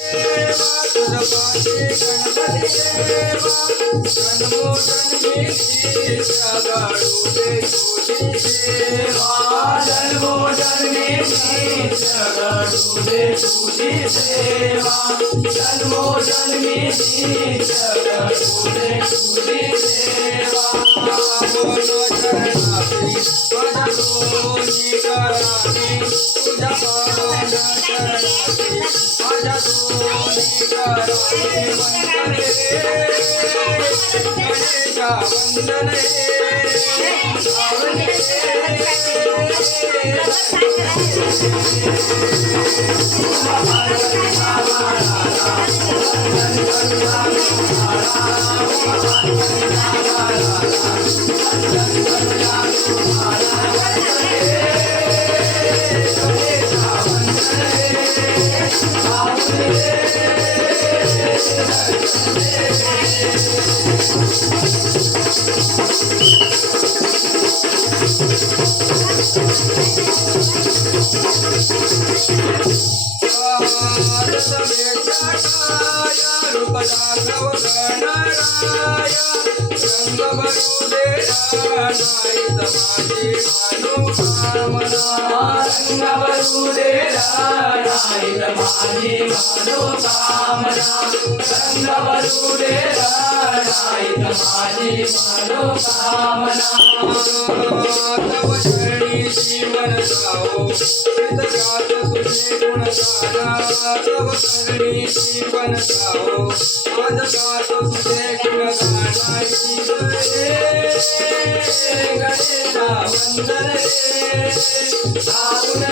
तुझपाशी गणपती देवा जन्मो जन्मी जगाडू दे तुझी सेवा जन्मो जन्मी जगाडू दे तुझी सेवा जन्मो जन्मी जगाडू दे तुझी सेवा बोलो चरणाती माझ्या करामी तुझ्या पावन चरणाती माझ्या करामी वंदन तव चरणी जीवन जाओ जात तुझे गुण गाना तव चरणी जीवन जाओ आज जात तुझे गुण गाना गणेशा वंदन रे सावन